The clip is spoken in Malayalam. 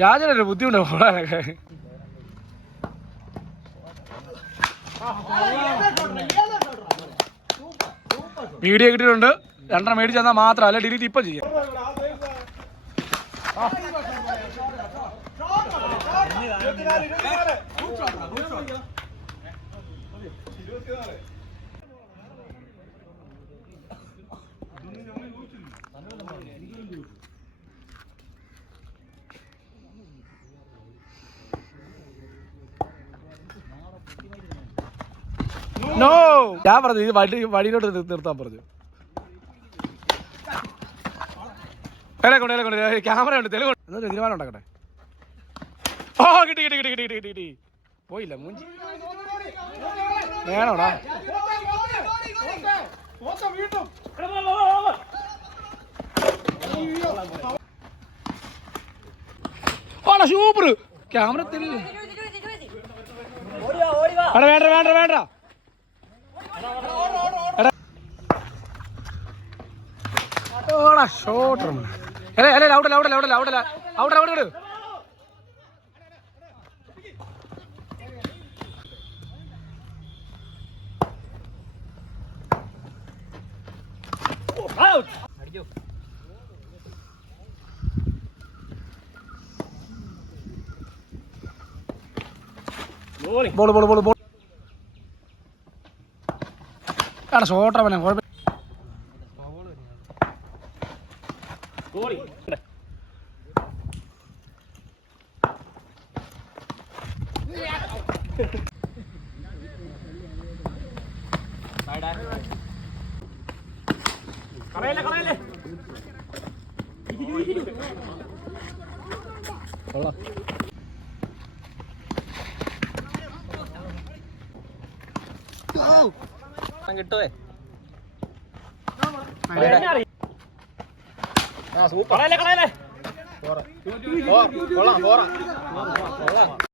രാജനൊരു ബുദ്ധിമുട്ട് ഓടാനൊക്കെ വീഡിയോ കിട്ടിയിട്ടുണ്ട്. രണ്ടെണ്ണം മേടിച്ചു തന്നാൽ മാത്രമല്ല ഡിലീറ്റ് ഇപ്പം ചെയ്യാം. നോ ഞാൻ പറഞ്ഞു ഇത് വഴി വഴിയിലോട്ട് നിർത്താൻ പറഞ്ഞു. ക്യാമറ ഉണ്ട് തെളിവ് എന്നൊരു തീരുമാനം ഉണ്ടാക്കട്ടെ? ഓ കിട്ടി കിട്ടി കിട്ടി കിട്ടി കിട്ടി കിട്ടി. പോയില്ല മൂഞ്ചി. വേണോടാ? ഓടാ സൂപ്പർ ക്യാമറ തെളിവ്. വേണ്ട വേണ്ട വേണ്ട. ഓടാ ഷോട്ട് അല്ലേ അല്ലേ ലൗഡല്ല ലൗഡല്ല ലൗഡല്ല ലൗഡല്ല ഔട്ട് അവിടെ അവിടെ ബോൾ ബോൾ ബോൾ ബോൾ എടാ ഷോട്ടാ പിന്നെ കുഴപ്പം കൊള്ളാം. കിട്ടുവേ. ആ സൂപ്പർ കൊള്ളാം പോറാ